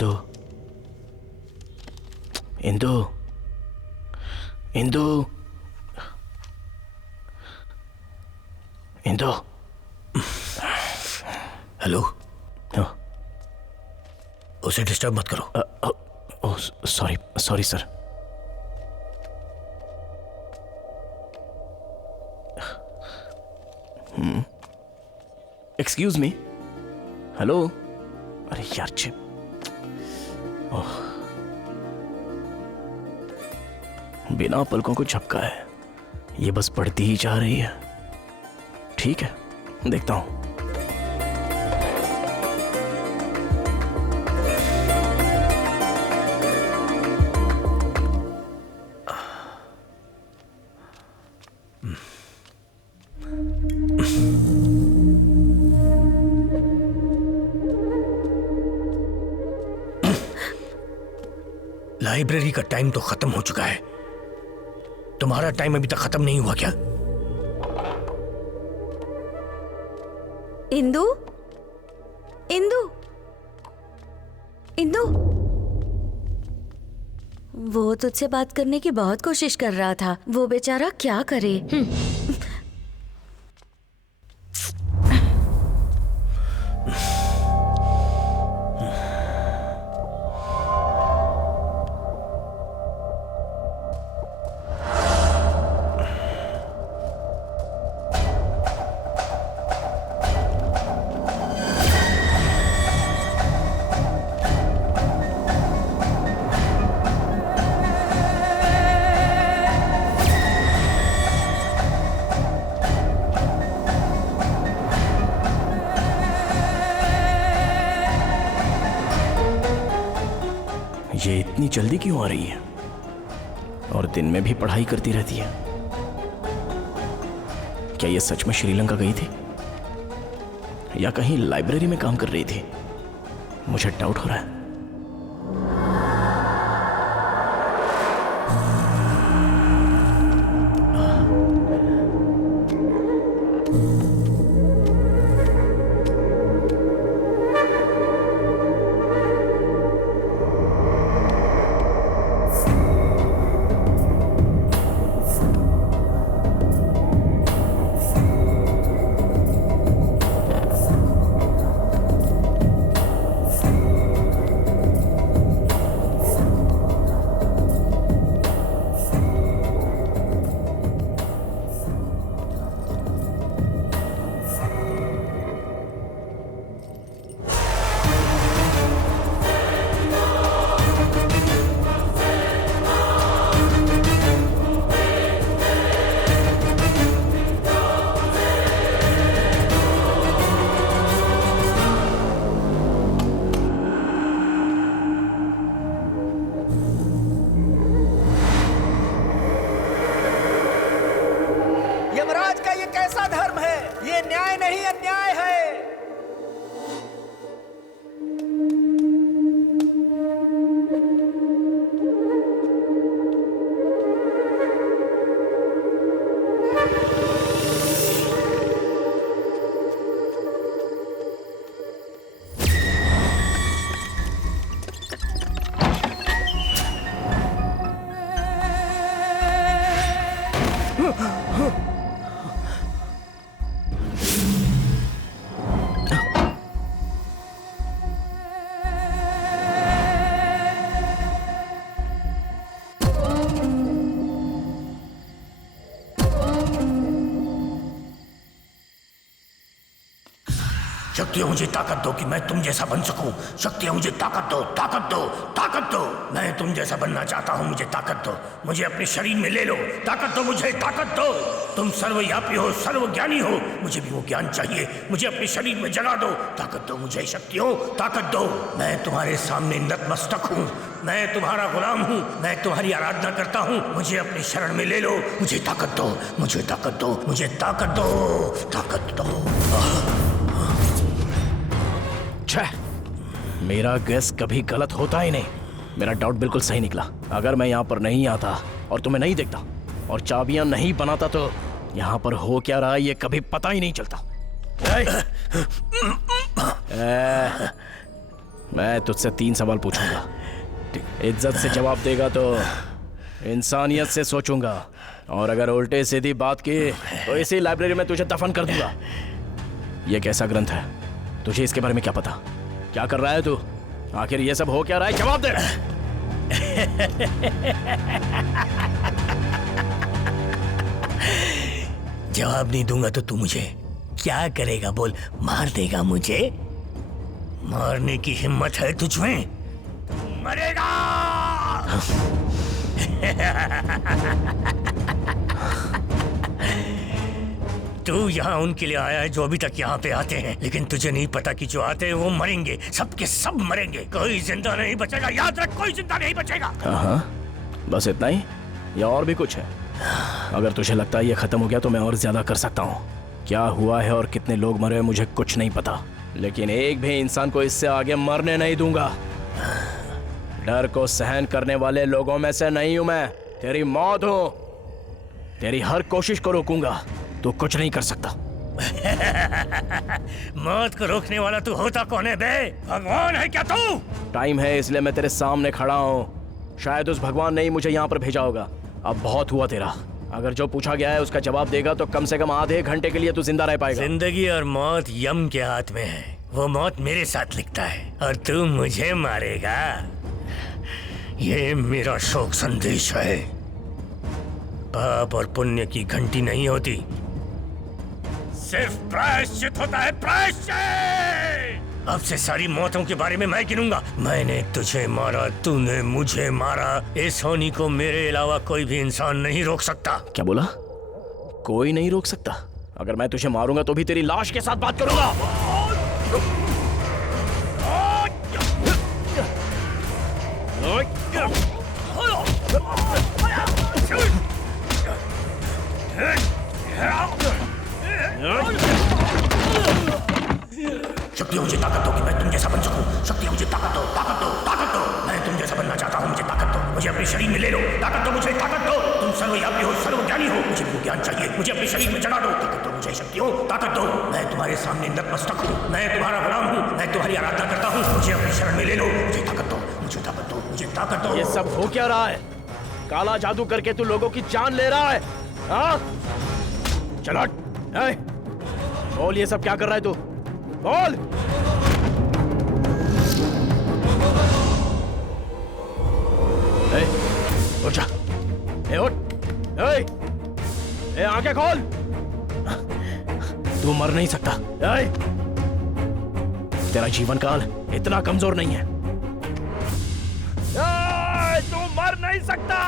Indu, Indu, Indu, Indu. Hello. हाँ। उसे disturb मत करो। Oh sorry sorry sir. Excuse me. Hello. अरे यार चिप। ओह, बिना पलकों को झपका है, ये बस बढ़ती ही जा रही है। ठीक है, देखता हूं। लाइब्रेरी का टाइम तो खत्म हो चुका है, तुम्हारा टाइम अभी तक खत्म नहीं हुआ क्या? इंदु, इंदु, इंदु, वो तुझसे बात करने की बहुत कोशिश कर रहा था, वो बेचारा क्या करे। ये इतनी जल्दी क्यों आ रही है? और दिन में भी पढ़ाई करती रहती है। क्या ये सच में श्रीलंका गई थी या कहीं लाइब्रेरी में काम कर रही थी? मुझे डाउट हो रहा है। यमराज का ये कैसा धर्म है? ये न्याय नहीं अन्याय है। शक्तियां मुझे ताकत दो कि मैं तुम जैसा बन सकूं। शक्तियां मुझे ताकत दो, ताकत दो, ताकत दो। मैं तुम जैसा बनना चाहता हूं, मुझे ताकत दो। मुझे अपने शरीर में ले लो, ताकत दो मुझे, ताकत दो। तुम सर्वव्यापी हो, सर्वज्ञानी हो, मुझे भी वो ज्ञान चाहिए। मुझे अपने शरीर में जगा दो, ताकत दो मुझे। शक्तियों ताकत दो। मैं तुम्हारे सामने नतमस्तक हूँ, मैं तुम्हारा गुलाम हूँ, मैं तुम्हारी आराधना करता हूँ। मुझे अपनी शरण में ले लो, मुझे ताकत दो, मुझे ताकत दो, मुझे ताकत दो, ताकत दो। मेरा गैस कभी गलत होता ही नहीं। मेरा डाउट बिल्कुल सही निकला। अगर मैं यहाँ पर नहीं आता और तुम्हें नहीं देखता और चाबियां नहीं बनाता तो यहाँ पर हो क्या रहा है ये कभी पता ही नहीं चलता। मैं तुझसे 3 सवाल पूछूंगा। इज्जत से जवाब देगा तो इंसानियत से सोचूंगा, और अगर उल्टे सीधी बात की तो इसी लाइब्रेरी में तुझे दफन कर दूंगा। ये कैसा ग्रंथ है? तुझे इसके बारे में क्या पता? क्या कर रहा है तू? आखिर ये सब हो क्या रहा है? जवाब दे। जवाब नहीं दूंगा तो तू मुझे क्या करेगा? बोल, मार देगा मुझे? मारने की हिम्मत है तुझ में? मरेगा। तू यहाँ उनके लिए आया है जो अभी तक यहाँ पे आते हैं, लेकिन तुझे नहीं पता कि जो आते हैं वो मरेंगे, सबके सब मरेंगे, कोई जिंदा नहीं बचेगा। याद रख, कोई जिंदा नहीं बचेगा। हाँ, बस इतना ही या और भी कुछ है? अगर तुझे लगता है ये खत्म हो गया तो मैं और ज्यादा कर सकता हूँ। क्या हुआ है और कितने लोग मरे मुझे कुछ नहीं पता, लेकिन एक भी इंसान को इससे आगे मरने नहीं दूंगा। डर को सहन करने वाले लोगों में से नहीं हूं मैं। तेरी मौत हूं। तेरी हर कोशिश को रोकूंगा, तू कुछ नहीं कर सकता। मौत को रोकने वाला तू होता कौन है बे? भगवान है क्या तू? टाइम है इसलिए मैं तेरे सामने खड़ा हूँ। शायद उस भगवान ने ही मुझे यहाँ पर भेजा होगा। अब बहुत हुआ तेरा। अगर जो पूछा गया है उसका जवाब देगा तो कम से कम आधे घंटे के लिए तू जिंदा रह पाएगा। जिंदगी और मौत यम के हाथ में है। वो मौत मेरे साथ लिखता है और तू मुझे मारेगा। ये मेरा शोक संदेश है। पाप और पुण्य की घंटी नहीं होती, सिर्फ प्रायश्चित होता है, प्रायश्चित। अब से सारी मौतों के बारे में मैं गिनूंगा। मैंने तुझे मारा, तूने मुझे मारा। इस होनी को मेरे अलावा कोई भी इंसान नहीं रोक सकता। क्या बोला? कोई नहीं रोक सकता? अगर मैं तुझे मारूंगा तो भी तेरी लाश के साथ बात करूंगा। शक्ति मुझे ताकत दो कि मैं तुम जैसा बन सकूं। शक्ति मुझे ताकत दो, ताकत दो, ताकत दो। मैं तुम जैसा बनना चाहता हूं, मुझे ताकत दो। मुझे अपने शरीर में ले लो, ताकत दो मुझे, ताकत दो। तुम सर्वव्यापी हो, सर्वज्ञानी हो, मुझे वो ज्ञान चाहिए। मुझे अपने शरीर में चढ़ा दो, ताकत दो मुझे, शक्ति हो, ताकत दो। मैं तुम्हारे सामने नतमस्तक हूँ, मैं तुम्हारा गुलाम हूँ, मैं तुम्हारी आराधना करता हूँ। मुझे अपनी शरण में ले लो, मुझे ताकत दो, मुझे ताकत दो, मुझे ताकत दो। ये सब हो क्या रहा है? काला जादू करके तू लोगों की जान ले रहा है? हाँ? चलो बोल, ये सब क्या कर रहा है तू? बोल। उठ जा, उठ, आंखें खोल। तू मर नहीं सकता। तेरा जीवन काल इतना कमजोर नहीं है। तू मर नहीं सकता।